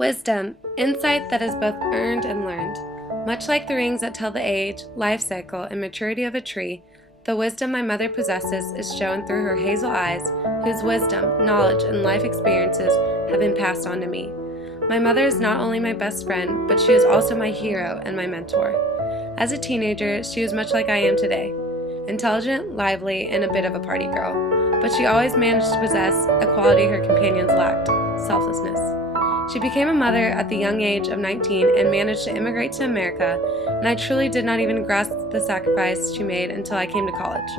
Wisdom, insight that is both earned and learned. Much like the rings that tell the age, life cycle, and maturity of a tree, the wisdom my mother possesses is shown through her hazel eyes, whose wisdom, knowledge, and life experiences have been passed on to me. My mother is not only my best friend, but she is also my hero and my mentor. As a teenager, she was much like I am today. Intelligent, lively, and a bit of a party girl, but she always managed to possess a quality her companions lacked: selflessness. She became a mother at the young age of 19 and managed to immigrate to America, and I truly did not even grasp the sacrifice she made until I came to college.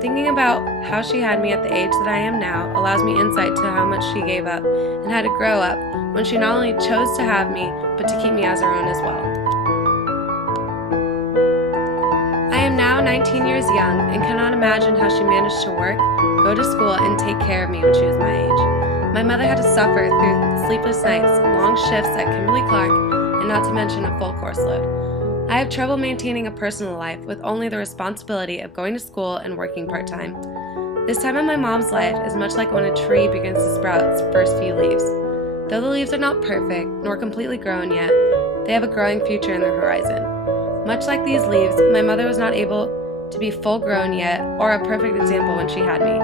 Thinking about how she had me at the age that I am now allows me insight to how much she gave up and had to grow up when she not only chose to have me, but to keep me as her own as well. I am now 19 years young and cannot imagine how she managed to work, go to school, and take care of me when she was my age. My mother had to suffer through sleepless nights, long shifts at Kimberly-Clark, and not to mention a full course load. I have trouble maintaining a personal life with only the responsibility of going to school and working part-time. This time in my mom's life is much like when a tree begins to sprout its first few leaves. Though the leaves are not perfect, nor completely grown yet, they have a growing future in their horizon. Much like these leaves, my mother was not able to be full-grown yet, or a perfect example when she had me.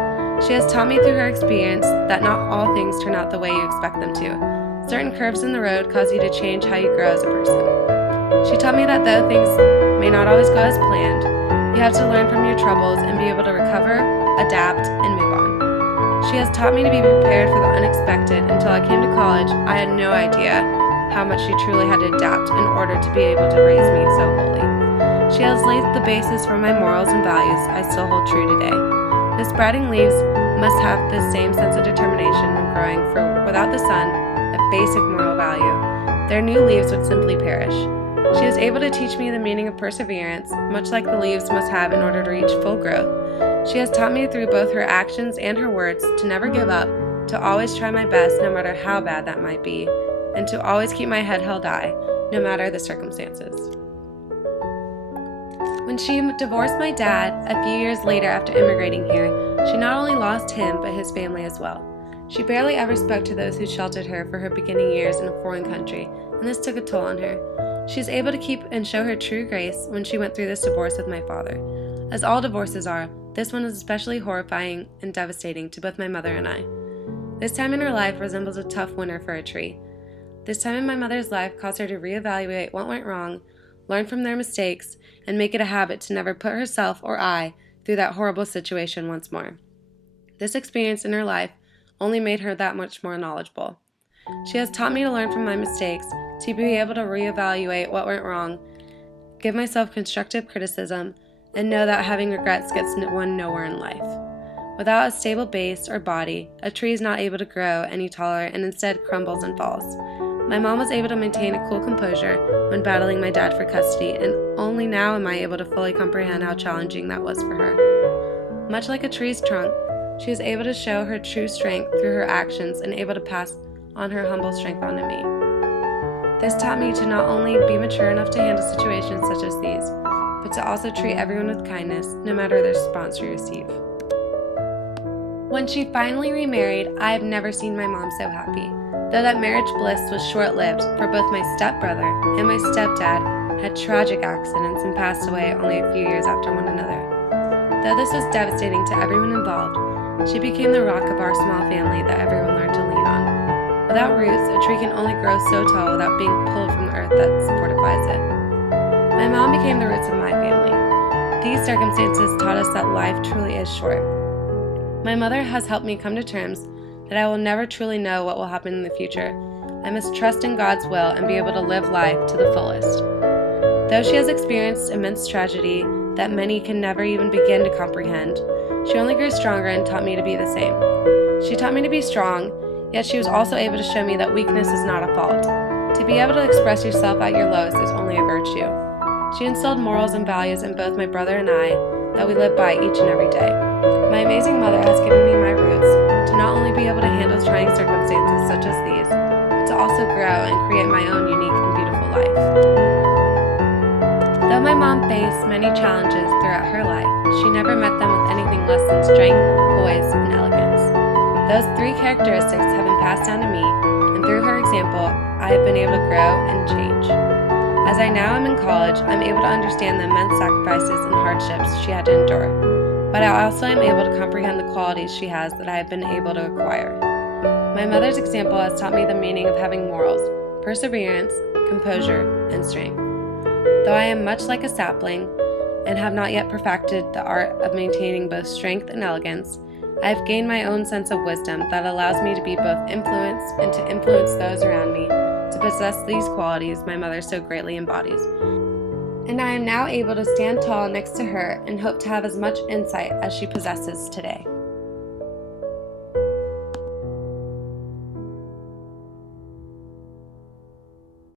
She has taught me through her experience that not all things turn out the way you expect them to. Certain curves in the road cause you to change how you grow as a person. She taught me that though things may not always go as planned, you have to learn from your troubles and be able to recover, adapt, and move on. She has taught me to be prepared for the unexpected. Until I came to college, I had no idea how much she truly had to adapt in order to be able to raise me so wholly. She has laid the basis for my morals and values I still hold true today. The sprouting leaves must have the same sense of determination when growing, for without the sun, a basic moral value, their new leaves would simply perish. She is able to teach me the meaning of perseverance, much like the leaves must have in order to reach full growth. She has taught me through both her actions and her words to never give up, to always try my best no matter how bad that might be, and to always keep my head held high, no matter the circumstances. When she divorced my dad a few years later after immigrating here, she not only lost him, but his family as well. She barely ever spoke to those who sheltered her for her beginning years in a foreign country, and this took a toll on her. She is able to keep and show her true grace when she went through this divorce with my father. As all divorces are, this one was especially horrifying and devastating to both my mother and I. This time in her life resembles a tough winter for a tree. This time in my mother's life caused her to reevaluate what went wrong, learn from their mistakes, and make it a habit to never put herself or I through that horrible situation once more. This experience in her life only made her that much more knowledgeable. She has taught me to learn from my mistakes, to be able to reevaluate what went wrong, give myself constructive criticism, and know that having regrets gets one nowhere in life. Without a stable base or body, a tree is not able to grow any taller and instead crumbles and falls. My mom was able to maintain a cool composure when battling my dad for custody, and only now am I able to fully comprehend how challenging that was for her. Much like a tree's trunk, she is able to show her true strength through her actions and able to pass on her humble strength onto me. This taught me to not only be mature enough to handle situations such as these, but to also treat everyone with kindness, no matter the response we receive. When she finally remarried, I have never seen my mom so happy. Though that marriage bliss was short-lived, for both my stepbrother and my stepdad had tragic accidents and passed away only a few years after one another. Though this was devastating to everyone involved, she became the rock of our small family that everyone learned to lean on. Without roots, a tree can only grow so tall without being pulled from the earth that fortifies it. My mom became the roots of my family. These circumstances taught us that life truly is short. My mother has helped me come to terms that I will never truly know what will happen in the future. I must trust in God's will and be able to live life to the fullest. Though she has experienced immense tragedy that many can never even begin to comprehend, she only grew stronger and taught me to be the same. She taught me to be strong, yet she was also able to show me that weakness is not a fault. To be able to express yourself at your lowest is only a virtue. She instilled morals and values in both my brother and I that we live by each and every day. My amazing mother has given me my roots to not only be able to handle trying circumstances such as these, but to also grow and create my own unique and beautiful life. Though my mom faced many challenges throughout her life, she never met them with anything less than strength, poise, and elegance. Those three characteristics have been passed down to me, and through her example, I have been able to grow and change. As I now am in college, I'm able to understand the immense sacrifices and hardships she had to endure, but I also am able to comprehend the qualities she has that I have been able to acquire. My mother's example has taught me the meaning of having morals, perseverance, composure, and strength. Though I am much like a sapling and have not yet perfected the art of maintaining both strength and elegance, I have gained my own sense of wisdom that allows me to be both influenced and to influence those around me to possess these qualities my mother so greatly embodies. And I am now able to stand tall next to her and hope to have as much insight as she possesses today.